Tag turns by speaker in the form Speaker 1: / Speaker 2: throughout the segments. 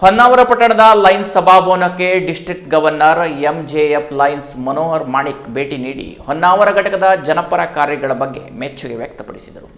Speaker 1: ಹೊನ್ನಾವರ ಪಟ್ಟಣದ lines ಸಭಾಭವನಕ್ಕೆ district governor MJF Lions Manohar Manik ಭೇಟಿ ನೀಡಿ ಹೊನ್ನಾವರ ಘಟಕದ ಜನಪರ ಕಾರ್ಯಗಳ ಬಗ್ಗೆ ಮೆಚ್ಚುಗೆ ವ್ಯಕ್ತಪಡಿಸಿದರು.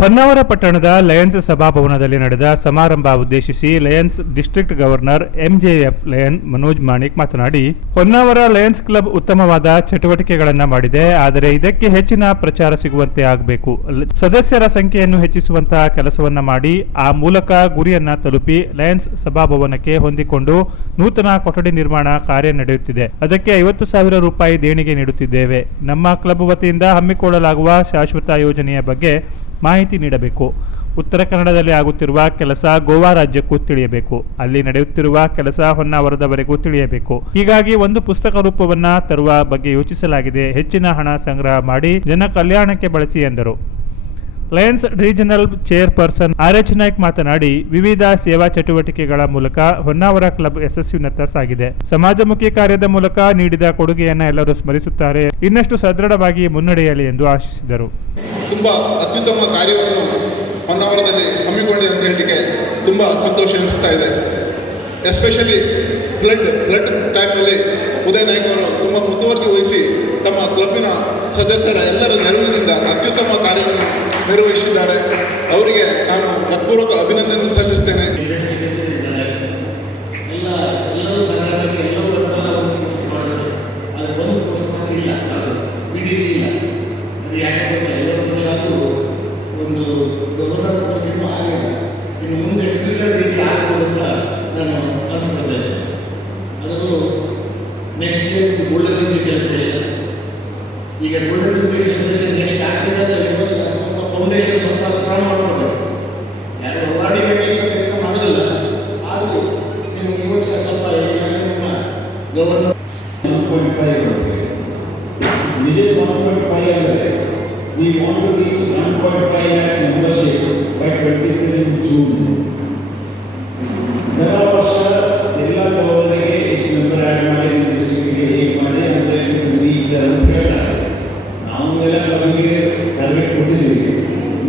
Speaker 2: ಹೊನ್ನಾವರ ಪಟ್ಟಣದ ಲಯನ್ಸ್ ಸಭಾಭವನದಲ್ಲಿ ನಡೆದ ಸಮಾರಂಭ ಉದ್ದೇಶಿಸಿ Lions district governor MJF lion Manoj Manik ಮಾತನಾಡಿ, ಹೊನ್ನಾವರ ಲಯನ್ಸ್ ಕ್ಲಬ್ ಉತ್ತಮವಾದ ಚಟುವಟಿಕೆಗಳನ್ನು ಮಾಡಿದೆ, ಆದರೆ ಇದಕ್ಕೆ ಹೆಚ್ಚಿನ ಪ್ರಚಾರ ಸಿಗುವಂತೆ ಆಗಬೇಕು. ಸದಸ್ಯರ ಸಂಖ್ಯೆಯನ್ನು ಹೆಚ್ಚಿಸುವಂತಹ ಕೆಲಸವನ್ನು ಮಾಡಿ, ಆ ಮೂಲಕ ಗುರಿಯನ್ನ ತಲುಪಿ ಲಯನ್ಸ್ ಸಭಾಭವನಕ್ಕೆ ಹೊಂದಿಕೊಂಡು ನೂತನ ಕೊಠಡಿ ನಿರ್ಮಾಣ ಕಾರ್ಯ ನಡೆಯುತ್ತಿದೆ. ಅದಕ್ಕೆ ಐವತ್ತು ಸಾವಿರ ರೂಪಾಯಿ ದೇಣಿಗೆ ನೀಡುತ್ತಿದ್ದೇವೆ. ನಮ್ಮ ಕ್ಲಬ್ ವತಿಯಿಂದ ಹಮ್ಮಿಕೊಳ್ಳಲಾಗುವ ಶಾಶ್ವತ ಯೋಜನೆಯ ಬಗ್ಗೆ ಮಾಹಿತಿ ನೀಡಬೇಕು. ಉತ್ತರ ಕನ್ನಡದಲ್ಲಿ ಆಗುತ್ತಿರುವ ಕೆಲಸ ಗೋವಾ ರಾಜ್ಯಕ್ಕೂ ತಿಳಿಯಬೇಕು. ಅಲ್ಲಿ ನಡೆಯುತ್ತಿರುವ ಕೆಲಸ ಹೊನ್ನಾವರದವರೆಗೂ ತಿಳಿಯಬೇಕು. ಹೀಗಾಗಿ ಒಂದು ಪುಸ್ತಕ ರೂಪವನ್ನ ತರುವ ಬಗ್ಗೆ ಯೋಚಿಸಲಾಗಿದೆ. ಹೆಚ್ಚಿನ ಹಣ ಸಂಗ್ರಹ ಮಾಡಿ ಜನ ಕಲ್ಯಾಣಕ್ಕೆ ಬಳಸಿ ಎಂದರು. Lions regional chairperson R H Naik ಮಾತನಾಡಿ, ವಿವಿಧ ಸೇವಾ ಚಟುವಟಿಕೆಗಳ ಮೂಲಕ ಹೊನ್ನಾವರ ಕ್ಲಬ್ ಯಶಸ್ವಿನತ್ತ ಸಾಗಿದೆ ಸಮಾಜಮುಖಿ ಕಾರ್ಯದ ಮೂಲಕ ನೀಡಿದ ಕೊಡುಗೆಯನ್ನ ಎಲ್ಲರೂ ಸ್ಮರಿಸುತ್ತಾರೆ. ಇನ್ನಷ್ಟು ಸದೃಢವಾಗಿ ಮುನ್ನಡೆಯಲಿ ಎಂದು ಆಶಿಸಿದರು.
Speaker 3: ತುಂಬಾ ಅತ್ಯುತ್ತಮ ಕಾರ್ಯವನ್ನು ಹೊನ್ನಾವರದಲ್ಲಿ ಹಮ್ಮಿಕೊಂಡಿದೆ ಅಂತ ಹೇಳಲಿಕ್ಕೆ ತುಂಬಾ ಸಂತೋಷ ಅನಿಸ್ತಾ ಇದೆ. ಎಸ್ಪೆಷಲಿ ಬ್ಲಡ್ ಬ್ಲಡ್ ಟೈಮ್ನಲ್ಲಿ ಉದಯ ನಾಯ್ಕ ಅವರು ತುಂಬ ಮುತುವರ್ಜಿ ವಹಿಸಿ ತಮ್ಮ ಕ್ಲಬ್ಬಿನ ಸದಸ್ಯರ ಎಲ್ಲರ ನೆರವಿನಿಂದ ಅತ್ಯುತ್ತಮ ಕಾರ್ಯವನ್ನು ನಿರ್ವಹಿಸಿದ್ದಾರೆ. ಅವರಿಗೆ ನಾನು ಹೃತ್ಪೂರ್ವಕ ಅಭಿನಂದನೆ ಸಲ್ಲಿಸ್ತೇನೆ.
Speaker 4: ನೆಕ್ಸ್ಟ್ ಗೋಲ್ಡನ್ ಸೆಲೆಬ್ರೇಷನ್ ಈಗ ಗೋಲ್ಡನ್ ಜೂಬ್ಲಿ ಸೆಲೆಬ್ರೇಷನ್ ನೆಕ್ಸ್ಟ್ ಆಗ್ತಿದ್ರೆ ಫೌಂಡೇಶನ್ ಸ್ವಲ್ಪ ಸ್ಟ್ರಾಂಗ್ ಮಾಡ್ಕೊಳ್ಬೇಕು. ಯಾರು ಹೋರಾಡಿಗೆ ಮಾಡೋದಿಲ್ಲ. ಆದರೂ ನೀವು ಸ್ವಲ್ಪ ನಿಮ್ಮ ಗೌರವ
Speaker 5: ಒನ್ ಪಾಯಿಂಟ್ ಫೈವ್ ಬರುತ್ತೆ ನಿಜ ಒನ್ ಪಾಯಿಂಟ್ ಫೈವ್ ಅಂದರೆ we want to reach one point five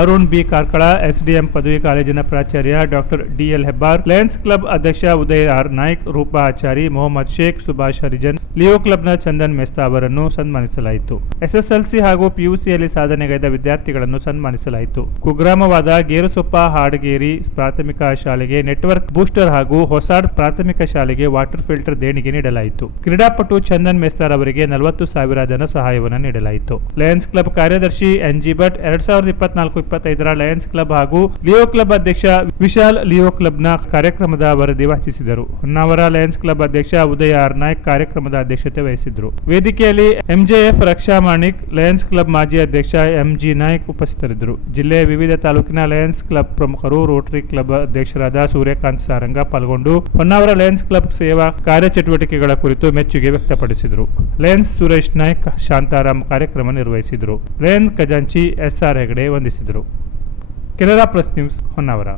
Speaker 2: Arun B. Karkala, SDM ಪದವಿ ಕಾಲೇಜಿನ ಪ್ರಾಚಾರ್ಯ doctor D L Hebbar, lions club ಅಧ್ಯಕ್ಷ ಉದಯ್ ಆರ್. ನಾಯ್ಕ್, ರೂಪಾ ಆಚಾರಿ, ಮೊಹಮ್ಮದ್ ಶೇಖ್, ಸುಭಾಷ್ ಹರಿಜನ್, ಲಿಯೋ ಕ್ಲಬ್ನ ಚಂದನ್ ಮೆಸ್ತಾ ಅವರನ್ನು ಸನ್ಮಾನಿಸಲಾಯಿತು. ಎಸ್ಎಸ್ಎಲ್ಸಿ ಹಾಗೂ ಪಿಯುಸಿಯಲ್ಲಿ ಸಾಧನೆಗೈದ ವಿದ್ಯಾರ್ಥಿಗಳನ್ನು ಸನ್ಮಾನಿಸಲಾಯಿತು. ಕುಗ್ರಾಮವಾದ ಗೇರುಸೊಪ್ಪ ಹಾಡಗೇರಿ ಪ್ರಾಥಮಿಕ ಶಾಲೆಗೆ ನೆಟ್ವರ್ಕ್ ಬೂಸ್ಟರ್ ಹಾಗೂ ಹೊಸಾಡ್ ಪ್ರಾಥಮಿಕ ಶಾಲೆಗೆ ವಾಟರ್ ಫಿಲ್ಟರ್ ದೇಣಿಗೆ ನೀಡಲಾಯಿತು. ಕ್ರೀಡಾಪಟು ಚಂದನ್ ಮೆಸ್ತಾರ್ ಅವರಿಗೆ ನಲವತ್ತು ಸಾವಿರ ಧನ ಸಹಾಯವನ್ನು ನೀಡಲಾಯಿತು. ಲಯನ್ಸ್ ಕ್ಲಬ್ ಕಾರ್ಯದರ್ಶಿ ಎನ್ಜಿ ಭಟ್, ಎರಡ್ ಸಾವಿರದ ಇಪ್ಪತ್ನಾಲ್ಕು ಇಪ್ಪತ್ತೈದರ ಲಯನ್ಸ್ ಕ್ಲಬ್ ಹಾಗೂ ಲಿಯೋ ಕ್ಲಬ್ ಅಧ್ಯಕ್ಷ ವಿಶಾಲ್ ಲಿಯೋ ಕ್ಲಬ್ನ ಕಾರ್ಯಕ್ರಮದ ವರದಿ ವಾಚಿಸಿದರು. ಹೊನ್ನಾವರ ಲಯನ್ಸ್ ಕ್ಲಬ್ ಅಧ್ಯಕ್ಷ ಉದಯ ಆರ್ ನಾಯ್ಕ್ ಕಾರ್ಯಕ್ರಮದ ಅಧ್ಯಕ್ಷತೆ ವಹಿಸಿದ್ರು ವೇದಿಕೆಯಲ್ಲಿ MJF Raksha Manik, Lions club ಮಾಜಿ ಅಧ್ಯಕ್ಷ ಎಂಜಿ ನಾಯ್ಕ್ ಉಪಸ್ಥಿತರಿದ್ದರು. ಜಿಲ್ಲೆಯ ವಿವಿಧ ತಾಲೂಕಿನ ಲಯನ್ಸ್ ಕ್ಲಬ್ ಪ್ರಮುಖರು, ರೋಟರಿ ಕ್ಲಬ್ ಅಧ್ಯಕ್ಷರಾದ ಸೂರ್ಯಕಾಂತ್ ಸಾರಂಗ ಪಾಲ್ಗೊಂಡು ಹೊನ್ನಾವರ ಲಯನ್ಸ್ ಕ್ಲಬ್ ಸೇವಾ ಕಾರ್ಯಚಟುವಟಿಕೆಗಳ ಕುರಿತು ಮೆಚ್ಚುಗೆ ವ್ಯಕ್ತಪಡಿಸಿದರು. ಲಯನ್ಸ್ ಸುರೇಶ್ ನಾಯ್ಕ್, ಶಾಂತಾರಾಮ್ ಕಾರ್ಯಕ್ರಮ ನಿರ್ವಹಿಸಿದರು. ಲಯನ್ಸ್ ಖಜಾಂಚಿ ಎಸ್ಆರ್ ಹೆಗಡೆ ವಂದಿಸಿದರು. Canara plus news Honnavar.